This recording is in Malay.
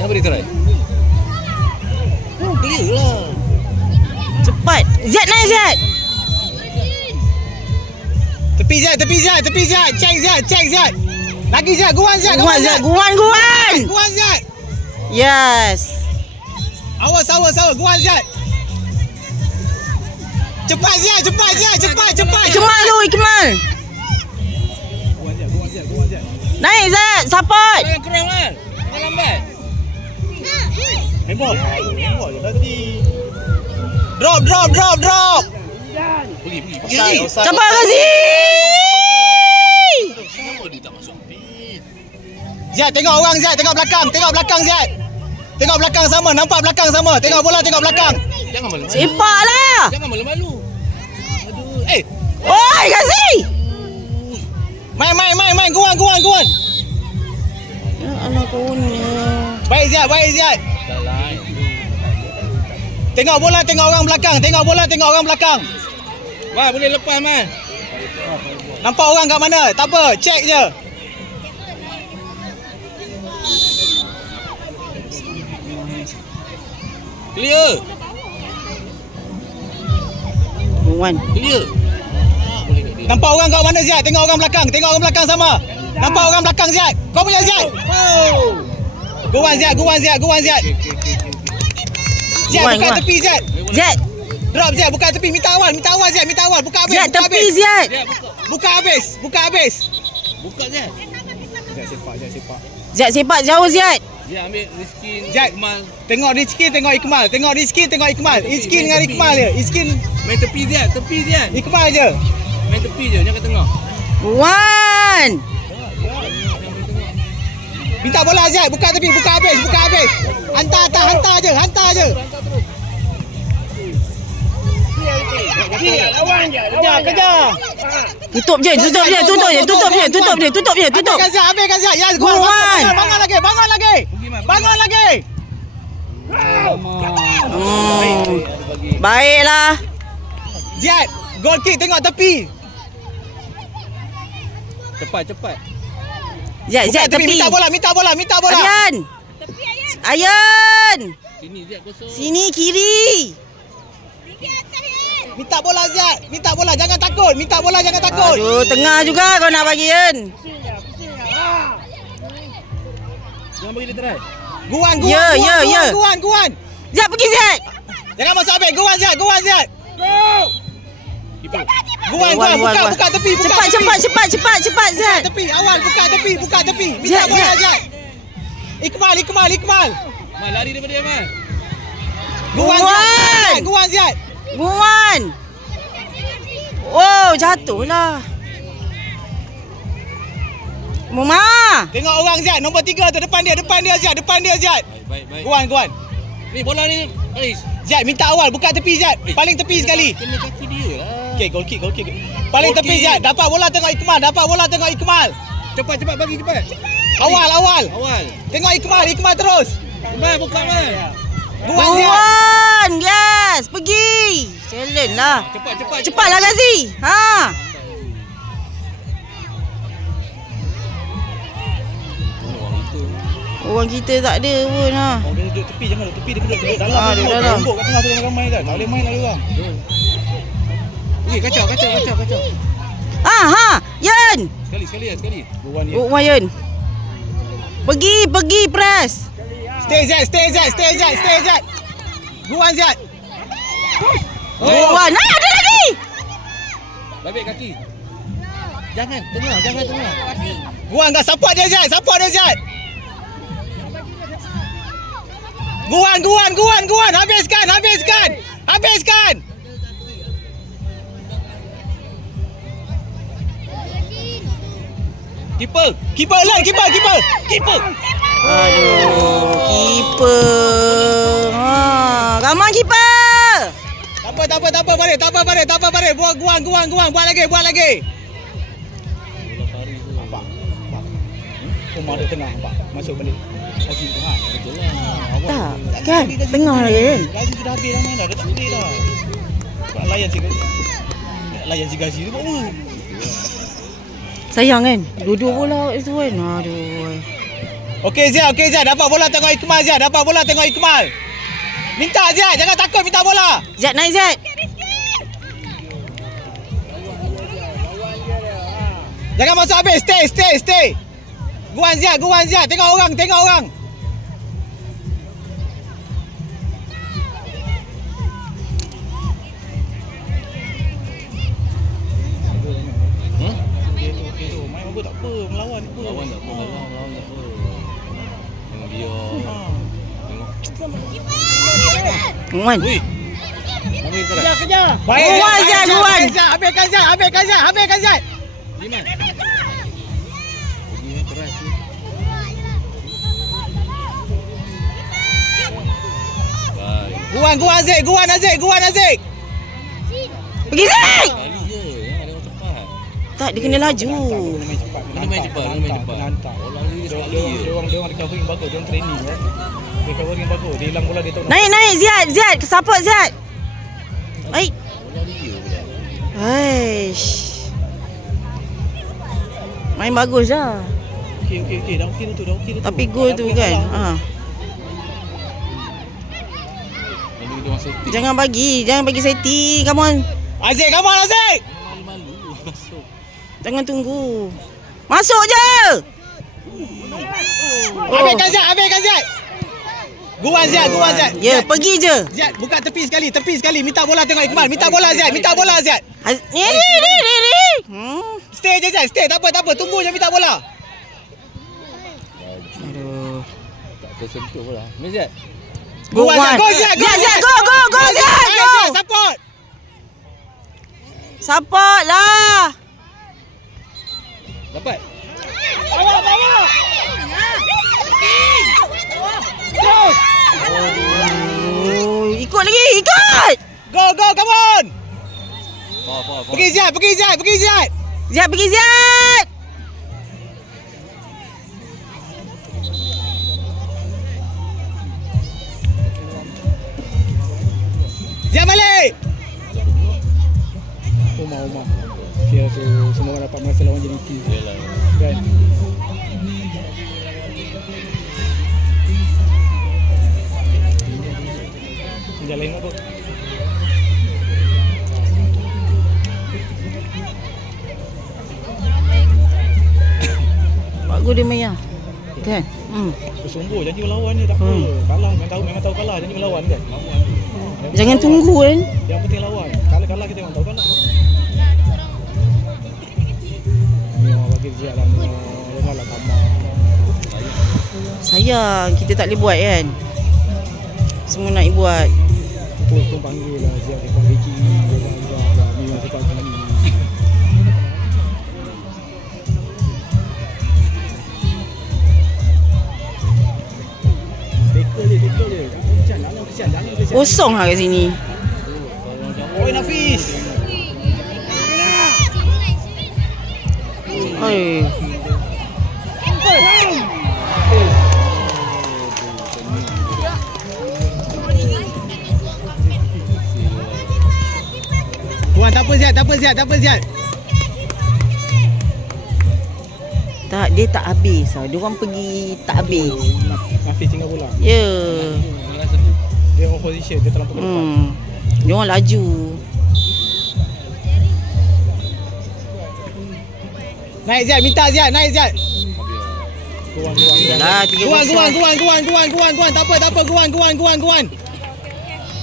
Jangan beri try. Clear lah. Cepat. Zat naik Zat. Tepi Zat. Check Zat. Lagi Zat, Guan Zat. Guan. Guan Zat. Yes. Awas. Guan Zat. Cepat Zat. Ikmal tu, Ikmal. Guan Zat. Naik Zat, support. Jangan kurang kan. Jangan lambat. Handball je tadi. Drop. Pergi. Offside. Cepat Ghazi. Kenapa dia tak masuk pit? Zat, tengok orang Zat, tengok belakang Zat. Tengok belakang sama, nampak belakang sama. Tengok bola, tengok belakang. Jangan malu-malu. Sepak lah. Jangan malu-malu. Aduh. Oi Ghazi. Main. Guan. Ya Allah kaunya. Baik Zat. Dah lain. Tengok bola, tengok orang belakang. Wah, boleh lepas man. Nampak orang kat mana? Tak apa, check je. Clear. Guan. Clear. Boleh tak dia? Nampak orang kat mana Zat? Tengok orang belakang sama. Nampak orang belakang Zat. Kau punya Zat. Guan Zat. Zat, Guan. buka tepi Zat. Zat. Drop Zat, buka tepi. Minta awal. Buka habis. Zat tepi Zat. Zat, Buka habis. buka Zat. Zat sepak. Zat sepak jauh Zat. Zat ambil Rizky, Zat. Ikmal. Tengok Rizky, tengok Ikmal. Rizky dengan Ikmal je. Main tepi Zat. Ikmal je. Main tepi je, jangan tengah. Guan. Minta bola Zat, buka tepi, buka habis. Hantar je. Kejar. Tutup je. Habiskan Zat. Ya, Guan. Bangun lagi. Baiklah. Zat, goal kick tengok tepi. Cepat. Zat Buka tepi. Minta bola. Ayan. Sini Zat kosong. Sini kiri. Minta bola Zat. Jangan takut. Aduh, tengah juga kau nak bagi kan. Jangan bagi dia try. Guan. Ya. Guan. Zat pergi Zat. Jangan masuk habis. Guan Zat. Keeper. Guan. Buka tepi. Cepat Zat. Tepi. Awal buka tepi. Minta Zat, bola Zat. Zat. Ikmal. Man, lari daripada dia man. Guan Zat. Guan. Oh, jatuh lah. Mama. Tengok orang Zat. Nombor 3 tu depan dia Zat. Baik. Guan. Ni bola ni. Aris. Zat, minta awal. Buka tepi Zat. Paling tepi sekali. Kena kaki dia lah. Okay, goal kick. Paling Goal tepi kick. Zat. Dapat bola tengok Ikmal. Cepat bagi cepat. Awal. Tengok Ikmal terus. Man, buka man. Guan Zat. Guan. Yes. Pergi. Challenge lah. Cepat. Cepatlah Ghazi. Ha. Orang kita tak ada pun ha. Oh, dia duduk tepi, jangan duduk tepi, dia duduk dalam. Dia dalam. Lombok kat tengah tu ramai kan. Tak boleh main lah dia orang. Kacau. Ha. Yan. Sekali. Guan Yan. Pergi press. Stay Zat. Guan Zat. Guan. Ada lagi. Babik kaki. Jangan tengah. Guan kat support dia Zat. Guan. Habiskan. Keeper. Aduh, keeper. Ramai keeper. Tak apa, balik. Buat Guan. Buat lagi. Nampak. Umar duduk tengah, nampak. Masuk balik. Kasih tengah. Betul lah. Tak kan? Tengah lagi kan? Gazi sudah habis dah main dah. Dia tak boleh dah. Tak layan si Gazi tu buat apa? Sayang kan? Dua-dua bola itu kan? Aduh. Okey Ziad, dapat bola tengok Ikmal Ziad, dapat bola tengok Ikmal. Minta Ziad, jangan takut minta bola. Ziad naik Ziad. Jangan masuk habis, stay. Guan Ziad, tengok orang. Main bagus tak apa, melawan apa. Lawan tak apa. Tengok dia. Tengok. Guan. Wih. Ambil kejar. Baik Guan Ziad, Guan. Habiskan Ziad. Liman. Ini keras ni. Baik. Guan Aziz. Pergi Ziad. Kali je. Jangan tengok cepat. Tak, dia kena laju. Kena main cepat. Bola ni sekali je. Dia orang recovering bagus, dia orang training kan. Dia covering bagus, dia hilang bola dia tahu nak. Naik Ziad. Support Ziad. Baik. Bola dia pula. Aish. Main bagus dah. Okey, dah okey tu. Tapi gol tu kan. Ha. Ini dia orang setting. Jangan bagi setting. Come on. Aziz, come on Aziz. Malu-malu masuk. Jangan tunggu. Masuk je. Habiskan Ziad. Guan Ziad. Ya, pergi je. Ziad, buka tepi sekali. Minta bola tengok Ikmal. Minta bola Ziad. Ni. Stay je Ziad, tak apa. Tunggu je minta bola. Aduh. Tak tersentuh bola. Mezat. Go Ziad. Go Ziad. Support. Support lah. Dapat. Oh, ikut lagi. Go, come on. Faham. Pergi Ziad. Ziad pergi Ziad. Ziad balik. Umar. Kira tu semua orang dapat masa lawan JDT. Yalah. Kan? Sekejap lain apa? Bagus dia main. Kan? Bersombor janji melawan ni tak apa. Kalah memang tahu kalah, janji melawan kan. Jangan tunggu kan. Yang penting lawan. Kalah kita memang tahu kalah. Memang bagi Ziad lah. Janganlah kamar. Sayang kita tak boleh buat kan. Semua nak buat. Post pun panggil lah Ziad depan Ricky. Memang cakap macam ni. Tackle je. Jangan kesian. Kosong lah kat sini. Oi Nafis. Oi. Guan, tak apa Ziad. Tak, dia tak habis. Dia orang pergi tak habis. Nafis tinggal bola. Ya. Dia on position, dia terlampau ke depan. Dia orang laju. Naik Ziad, minta Ziad. Guan. Yalah, 3-0. Guan. Tak apa. Guan.